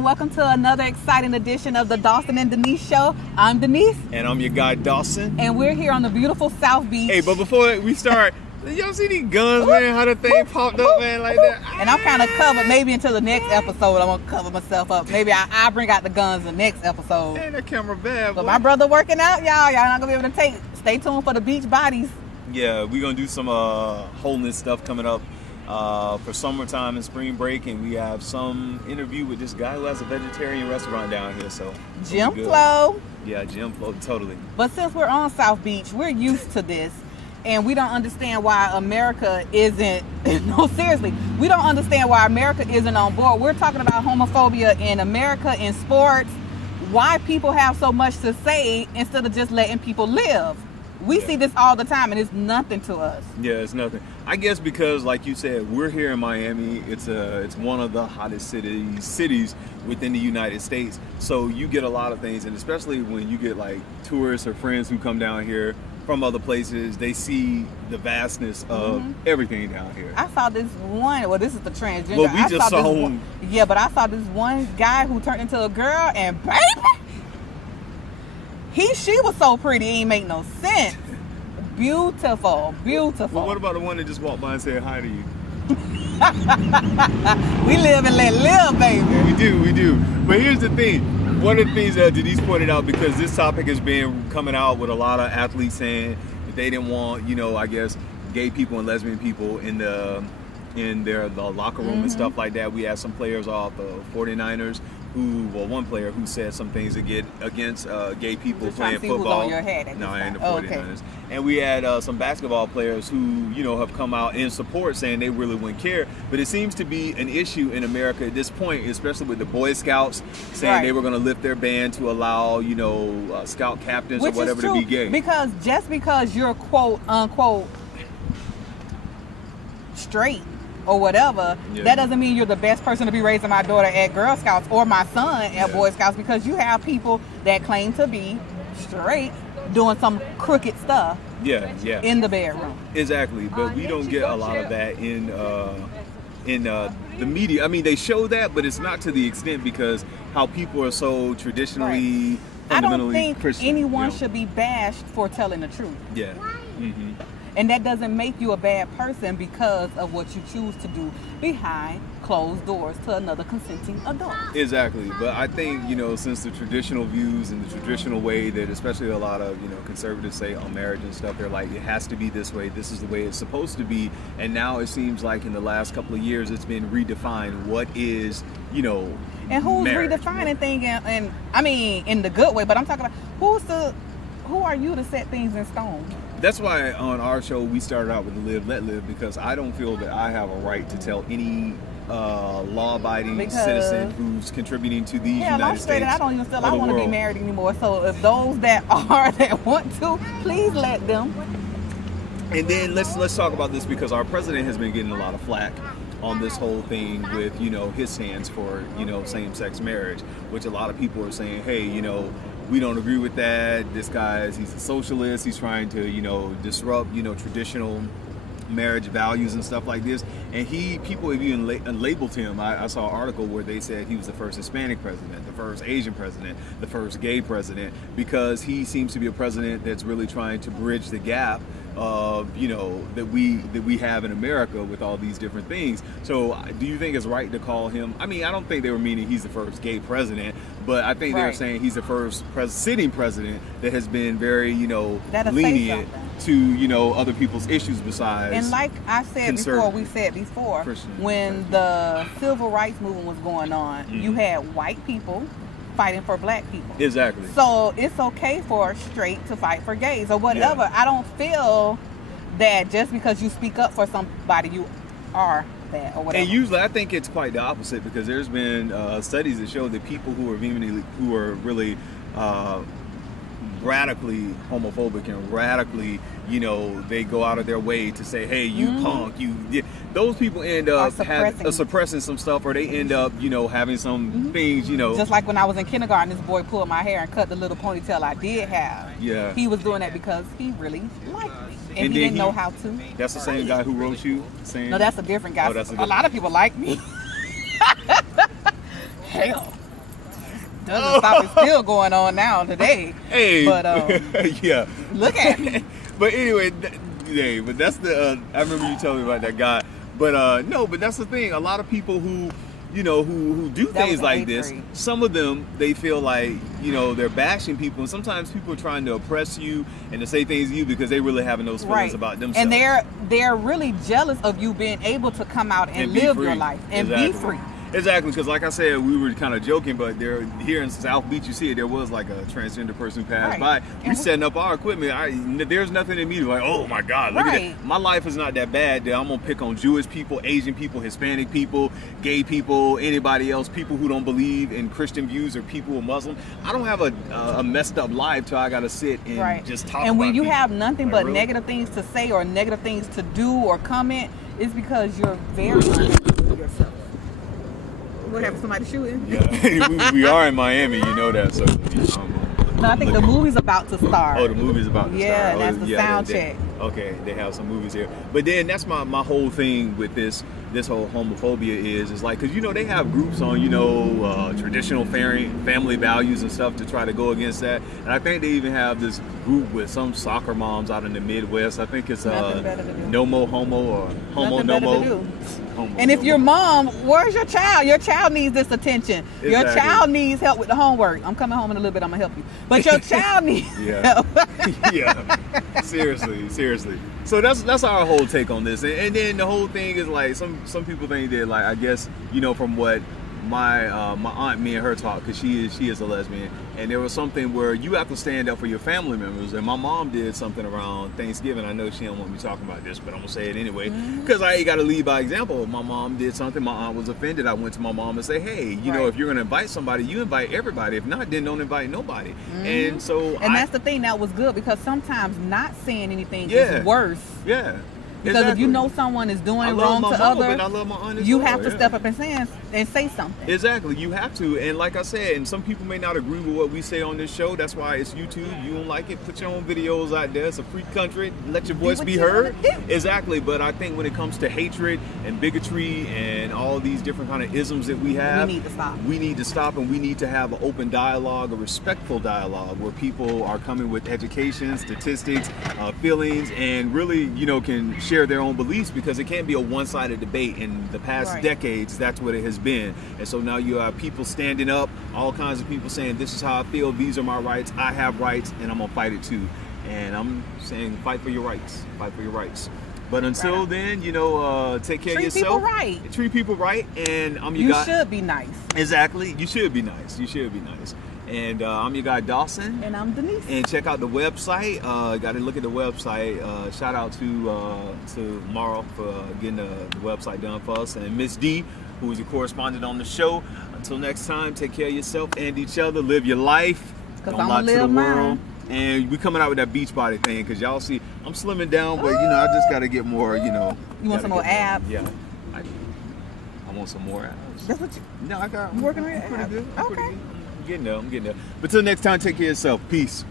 and welcome to another exciting edition of the Dawson and Denise Show. I'm Denise. And I'm your guy, Dawson. And we're here on the beautiful South Beach. Hey, but before we start, y'all see these guns, man? How the thing popped up, man, like that? And I'm kind of covered. Maybe until the next episode, I'm going to cover myself up. Maybe I'll bring out the guns the next episode. Man, that camera bad, But boy. my brother working out, y'all not going to be able to take. Stay tuned for the beach bodies. Yeah, we're going to do some wholeness stuff coming up for summertime and spring break. And we have some interview with this guy who has a vegetarian restaurant down here. So Jim Flow. Yeah, Jim Flow, totally. But since we're on South Beach, we're used to this. And we don't understand why America isn't, no, seriously, we don't understand why America isn't on board. We're talking about homophobia in America, in sports, why people have so much to say instead of just letting people live. We see this all the time, and it's nothing to us. Yeah, it's nothing. I guess because, like you said, we're here in Miami. It's one of the hottest cities within the United States. So you get a lot of things, and especially when you get like tourists or friends who come down here from other places, they see the vastness of everything down here. I saw this one. Well, this is the transgender. Well, we just saw one. Yeah, but I saw this one guy who turned into a girl, and baby, she was so pretty, it ain't make no sense. Beautiful. Well, what about the one that just walked by and said hi to you? We live and let live, baby. We do. But here's the thing. One of the things that Denise pointed out, because this topic has been coming out with a lot of athletes saying that they didn't want, I guess, gay people and lesbian people in the locker room and stuff like that. We had some players off the 49ers one player who said some things against gay people just playing football. Who's on your head no, I ain't the 49ers. Oh, okay. And we had some basketball players who, have come out in support saying they really wouldn't care. But it seems to be an issue in America at this point, especially with the Boy Scouts saying they were going to lift their ban to allow, scout captains or whatever to be gay. Because just because you're quote unquote straight or whatever, that doesn't mean you're the best person to be raising my daughter at Girl Scouts or my son at Boy Scouts, because you have people that claim to be straight doing some crooked stuff in the bedroom. Exactly, but we don't get a lot of that in the media. I mean, they show that, but it's not to the extent because how people are so traditionally I don't fundamentally think Christian, anyone should be bashed for telling the truth. Yeah. Mm-hmm. And that doesn't make you a bad person because of what you choose to do behind closed doors to another consenting adult. Exactly. But I think, since the traditional views and the traditional way that especially a lot of, conservatives say on marriage and stuff, they're like, it has to be this way. This is the way it's supposed to be. And now it seems like in the last couple of years, it's been redefined. What is, and who's marriage? Redefining things? And I mean, in the good way, but I'm talking about who are you to set things in stone? That's why on our show we started out with Live, Let Live, because I don't feel that I have a right to tell any law-abiding citizen who's contributing to these United States. I don't even feel I want to be married anymore. So if those that want to, please let them. And then let's talk about this, because our president has been getting a lot of flack on this whole thing with his stance for same-sex marriage, which a lot of people are saying, hey, we don't agree with that. This guy he's a socialist. He's trying to disrupt traditional marriage values and stuff like this. And people have even labeled him. I saw an article where they said he was the first Hispanic president, the first Asian president, the first gay president, because he seems to be a president that's really trying to bridge the gap of that we have in America with all these different things. So do you think it's right to call him? I mean, I don't think they were meaning he's the first gay president, but I think they're saying he's the first sitting president that has been very lenient to other people's issues besides. And like I said before, when the civil rights movement was going on, you had white people fighting for black people. Exactly. So it's okay for straight to fight for gays or whatever. I don't feel that just because you speak up for somebody, you are that or whatever. And usually I think it's quite the opposite, because there's been studies that show that people who are really radically homophobic and radically, they go out of their way to say, hey, you punk, those people end up suppressing some stuff, or they end up, having some things, Just like when I was in kindergarten, this boy pulled my hair and cut the little ponytail I did have. Yeah. He was doing that because he really liked me. And he didn't know how to. That's the same guy who wrote you saying? No, that's a different guy. Oh, that's a lot of people like me. Hell. doesn't stop. It's still going on now today. Hey, but yeah. Look at me. But anyway, but that's the. I remember you telling me about that guy. But no, but that's the thing. A lot of people who, you know, who do things like this, some of them, they feel like, you know, they're bashing people, and sometimes people are trying to oppress you and to say things to you because they really having those feelings about themselves. And they're really jealous of you being able to come out and live your life and be free. Exactly, because like I said, we were kind of joking, but there here in South Beach, you see it, there was like a transgender person passed by. We setting up our equipment. There's nothing in me like, oh my God, look at that. My life is not that bad that I'm going to pick on Jewish people, Asian people, Hispanic people, gay people, anybody else, people who don't believe in Christian views or people who are Muslim. I don't have a messed up life till I got to sit and just talk about And when you people. have nothing but negative things to say or negative things to do or comment, it's because you're very unsure of yourself. What happened? Somebody shooting? Yeah, we are in Miami, you know that. So. No, I think the movie's about to start. Oh, the movie's about to start. Yeah, that's the sound check. Okay, they have some movies here. But then that's my whole thing with this whole homophobia is like, because, you know, they have groups on, you know, traditional family values and stuff to try to go against that. And I think they even have this group with some soccer moms out in the Midwest. I think it's No Mo Homo or Homo No Mo. And if your mom, where's your child? Your child needs this attention. Exactly. Your child needs help with the homework. I'm coming home in a little bit. I'm gonna help you. But your child needs help. Yeah. Seriously. So that's our whole take on this. And then the whole thing is like some people think that, like, I guess, you know, from what my aunt, me and her talk, because she is a lesbian, and there was something where you have to stand up for your family members, and my mom did something around Thanksgiving. I know she don't want me talking about this, but I'm gonna say it anyway because I got to lead by example. My mom did something, my aunt was offended. I went to my mom and say, hey, you know, if you're gonna invite somebody, you invite everybody. If not, then don't invite nobody. And so that's the thing that was good, because sometimes not saying anything is worse. Yeah. Because if you know someone is doing wrong to others, you have to step up and say something. Exactly, you have to. And like I said, and some people may not agree with what we say on this show. That's why it's YouTube. You don't like it, put your own videos out there. It's a free country. Let your voice be heard. Exactly. But I think when it comes to hatred and bigotry and all these different kind of isms that we have, we need to stop. We need to stop, and we need to have an open dialogue, a respectful dialogue, where people are coming with education, statistics, feelings, and really, you know, can share their own beliefs, because it can't be a one-sided debate. In the past decades, that's what it has been. And so now you have people standing up, all kinds of people saying, this is how I feel, these are my rights, I have rights, and I'm gonna fight it too. And I'm saying, fight for your rights, fight for your rights. But until then, you know, take care of yourself. Treat people right. And I'm your guy. You should be nice. Exactly. You should be nice. And I'm your guy, Dawson. And I'm Denise. And check out the website. Got to look at the website. Shout out to Mara for getting the website done for us. And Miss D, who is your correspondent on the show. Until next time, take care of yourself and each other. Live your life. Don't lie to the world. And we coming out with that beach body thing, because y'all see I'm slimming down, but, you know, I just got to get more, you know. You want some more abs? Yeah. I want some more abs. That's what No, I got. You working on your abs? Okay. I'm getting there. But till next time, take care of yourself. Peace.